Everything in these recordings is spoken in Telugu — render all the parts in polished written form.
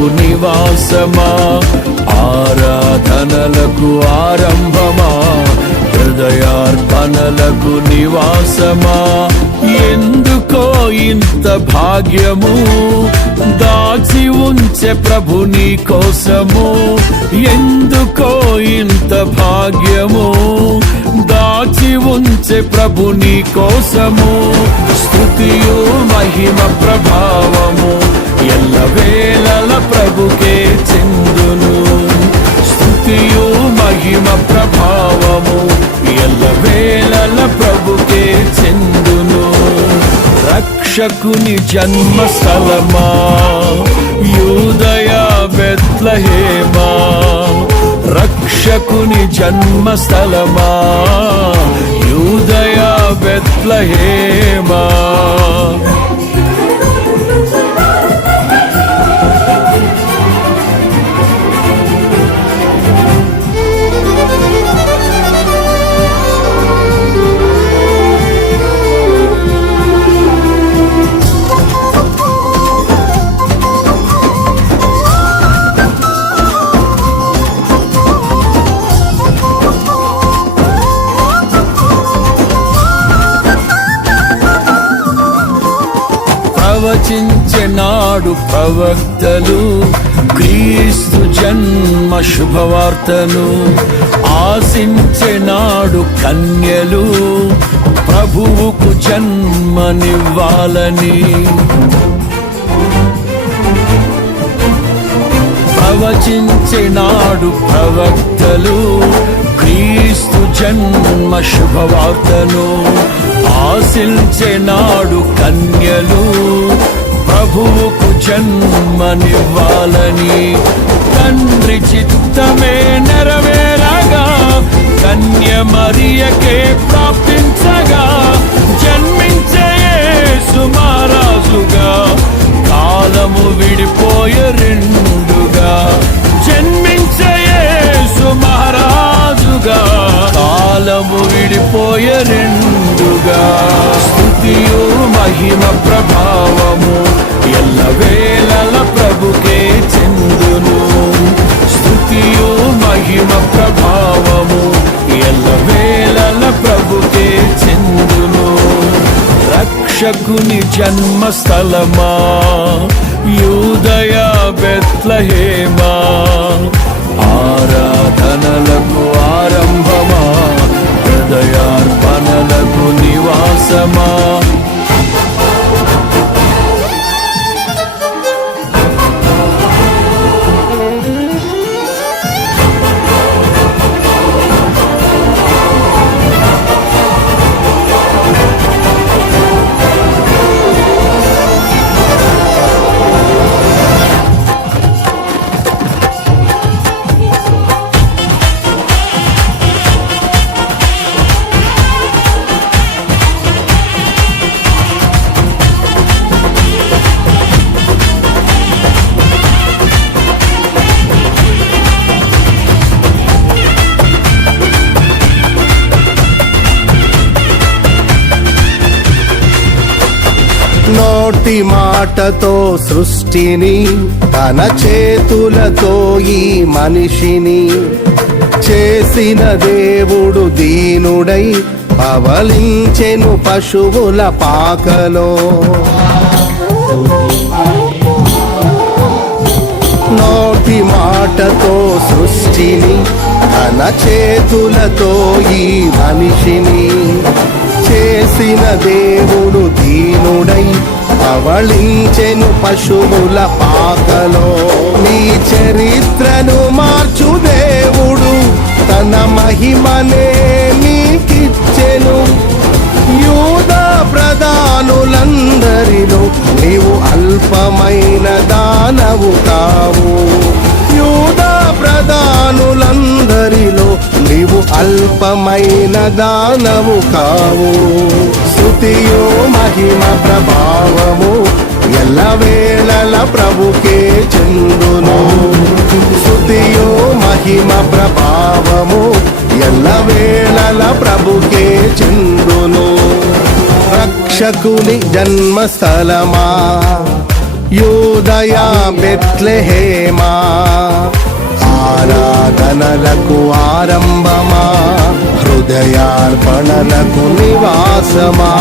ఆరాధనలకు నివాసమా, ఆరాధనలకు ఆరంభమా, హృదయార్పణలకు నివాసమా. ఎందుకో ఇంత భాగ్యము దాచి ఉంచే ప్రభు నీ కోసము, ఎందుకో ఇంత భాగ్యము దాచి ఉంచే ప్రభు నీ కోసము. స్తుతియు మహిమ ప్రభావము ఎల్లవేళల ప్రభుకే చెందును. స్తుతియు మహిమ ప్రభావము ఎల్లవేళల ప్రభుకే చెందును. రక్షకుని జన్మస్థలమా, యూదయ బెత్లెహేమా, రక్షకుని జన్మస్థలమా, యూదయ బెత్లెహేమా. ప్రవచించెనాడు ప్రవక్తలు క్రీస్తు జన్మ శుభవార్తను, ఆశించెనాడు కన్యలు ప్రభువుకు జన్మనివ్వాలని. ప్రవచించెనాడు ప్రవక్తలు క్రీస్తు జన్మ శుభవార్తను, ఆశించెనాడు కన్యలు ప్రభువుకు జన్మనివ్వాలని. తండ్రి చిత్తమే నెరవేరగా కన్య మరియకే ప్రాప్తించగా, జన్మించే యేసు మహారాజుగా కాలము విడిపోయే రెండుగా, జన్మించే యేసు మహారాజుగా కాలము విడిపోయే రెండుగా. స్తుతియు మహిమ ప్రభావము ఎల్లవేళల ప్రభుకే చెందును. స్తుతియు మహిమ ప్రభావము ఎల్లవేళల ప్రభుకే చెందును. రక్షకుని జన్మస్థలమా, యూదయ బెత్లెహేమా, ఆరాధనలకు ఆరంభమా, హృదయార్పణలకు నివాసమా. నోటి మాటతో సృష్టిని, తన చేతులతో ఈ మనిషిని చేసిన దేవుడు దీనుడై పవలించెను పశువుల పాకలో. నోటి మాటతో సృష్టిని, తన చేతులతో ఈ మనిషిని చేసిన దేవుడు దీనుడై పవళించెను పశువుల పాకలో. నీ చరిత్రను మార్చు దేవుడు తన మహిమనే నీకిచ్చెను. యూదా ప్రధానులందరిలో నీవు అల్పమైన దానవు కావు. యూదా ప్రధానులందరిలో నీవు అల్పమైన దానవు కావు. స్తుతియో మహిమ ప్రభావము ఎల్లవేళల ప్రభుకే చెందును. స్తుతియో మహిమ ప్రభావము ఎల్లవేళల ప్రభుకే చెందును. రక్షకుని జన్మస్థలమా, యూదయ బెత్లెహేమా ఆరాధనలకు ఆరంభమా హృదయార్పణలకు నివాసమా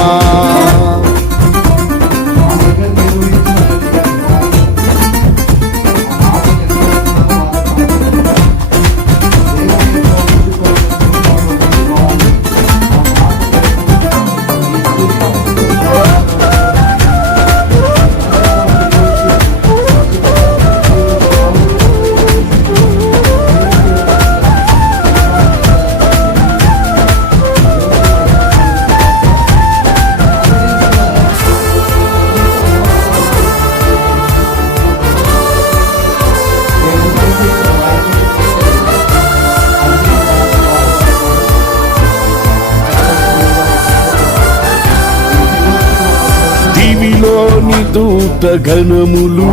దూత గణములు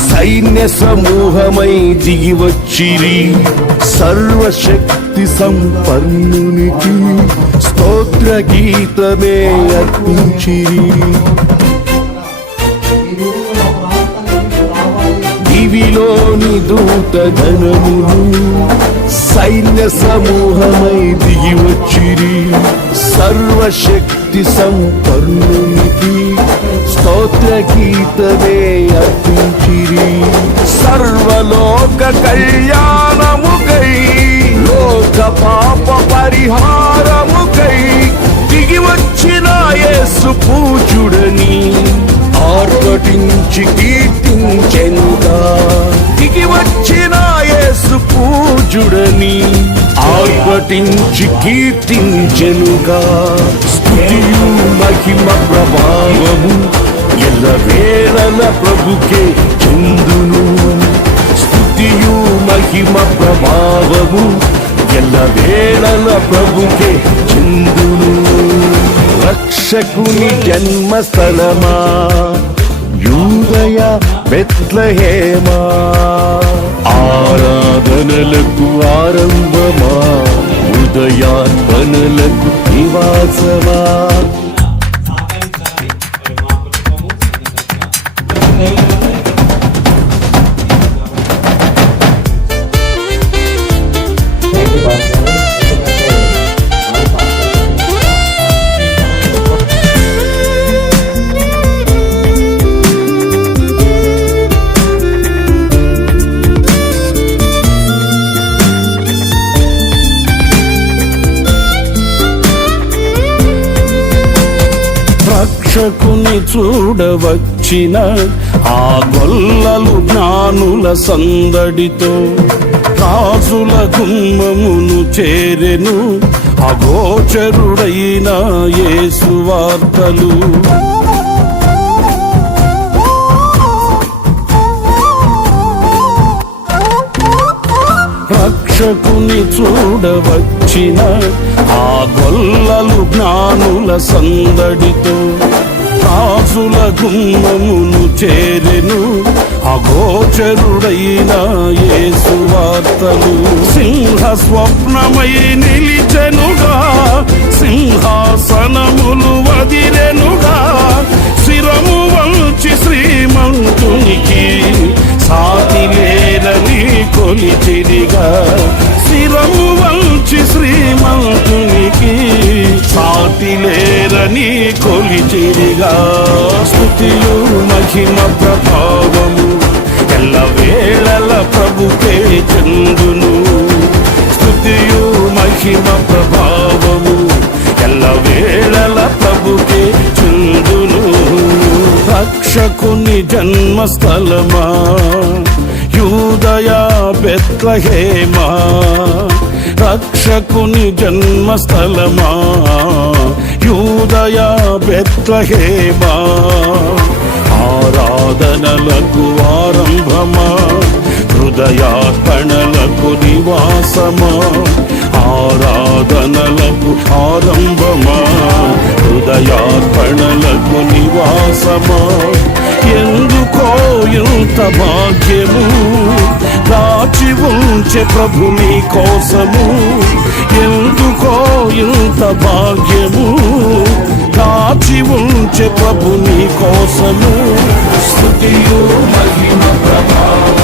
సైన్య సమూహమై దిగి వచ్చిరి సర్వశక్తి సంపన్నునికి స్తోత్ర గీతమే అర్పించిరి దివిలోని దూత గణములు సైన్య సమూహమై దిగి వచ్చిరి సర్వశక్తి సంపన్నునికి స్తోత్ర గీతమే అర్పించిరి సర్వలోక కళ్యాణముకై లోక పాప పరిహారముకై దిగి వచ్చిన యేసు పూజుడని ఆర్భటించి కీర్తించెనుగా దిగి వచ్చిన యేసు పూజుడని ఆర్భటించి కీర్తించెనుగా స్తుతియు మహిమ ప్రభావము ఎల్లవేళల ప్రభుకే చెందును స్తుతియు మహిమ ప్రభావము ఎల్లవేళల ప్రభుకే చెందును రక్షకుని జన్మస్థలమా యూదయ బెత్లెహేమా ఆరాధనలకు ఆరంభమా ఉదయార్పణలకు నివాసమా రక్షకుని చూడవచ్చిన ఆ గొల్లలు జ్ఞానుల సందడితో రాజుల గుమ్మమును చేరెను అగోచరుడైన యేసు వార్తలు రక్షకుని చూడవచ్చిన ఆ గొల్లలు జ్ఞానుల సందడితో రాజుల గుమ్మమును చేరెను అగోచరుడైన యేసు వార్తలు సింహ స్వప్నమై నిలిచెనుగా సింహాసనములు వదిరెనుగా శిరము వంచి శ్రీమంతునికి సాటి లేరని కొలిచిరిగా శిరము వంచి శ్రీమంతునికి సాటి లేరని కొలిచిరిగా స్తుతియు మహిమ ప్రభావము ఎల్లవేళల ప్రభుకే చెందును స్తుతియు మహిమ ప్రభావము ఎల్లవేళల ప్రభుకే చెందును రక్షకుని జన్మస్థలమా యూదయ బెత్లెహేమా రక్షకుని జన్మస్థలమా యూదయ బెత్లెహేమా ఆరాధనలకు ఆరంభమా హృదయార్పణలకు నివాసమా ఆరాధనలకు ఆరంభమా హృదయార్పణలకు నివాసమా ఎందుకో ఇంత భాగ్యము దాచి ఉంచే ప్రభు నీ కోసము ఎందుకో ఇంత భాగ్యము కాచి ఉంచే ప్రభు నీ కోసము స్తుతియు మహిమ ప్రభావం